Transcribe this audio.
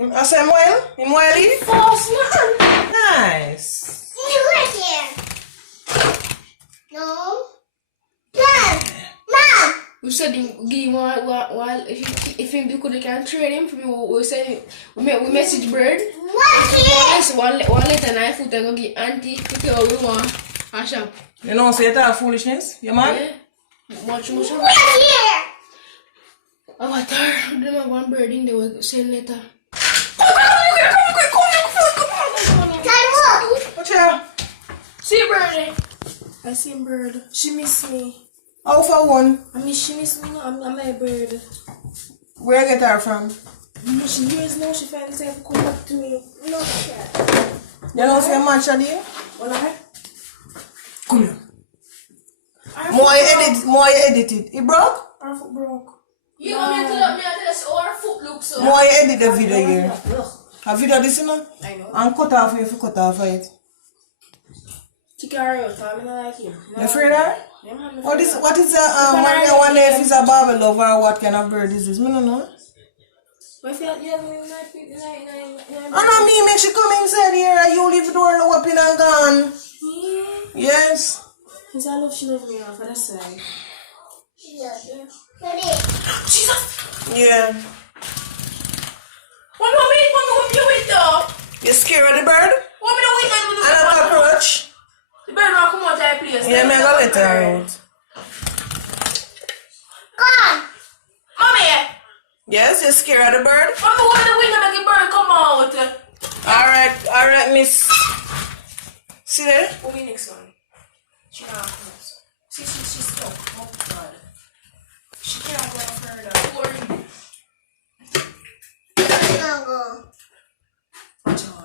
I say well? In well? False, man. Nice. Right here. No. Mom. We said give him one if you could can trade him for me. We say we message bird. What here? Yes, One letter knife foot and go give auntie to tell we want a shop. You know, say that foolishness, you man? Yeah. Much. What here? Avatar, them have one bird in there will send letter. Come Time up. Watch out. See birdie. I see bird. She miss me. How for one? I mean she miss me. No, I'm my bird. Where you get her from? No, she years now. She finally said to come back to me. No shit. You know say man Shedine? What I? Come here. More you edit it. It broke? Our foot broke. You want me to tell us how our foot looks so? More you edit the video here. A video this you know? I know. And cut off if you cut off it. Kick her out, I don't like him. You afraid of her? What is one if it's a Bible love or what kind of bird is this? I don't know. But if you have I know me make she come inside here and you leave the door open and gone. yeah. Yes. Because I love she love me off on that side. Ready? Jesus! Yeah. What me you with though? You scared of the bird? What me with And a cockroach? The bird will come out of place. Yeah, me go let her out. Gone. Mommy! Yes, you scared of the bird? Mommy, what the window make the bird come out? Alright, miss. See there? What me next one? She can't come out. She's stuck. Oh God. She can't go further. Worry. Mango. Watch out.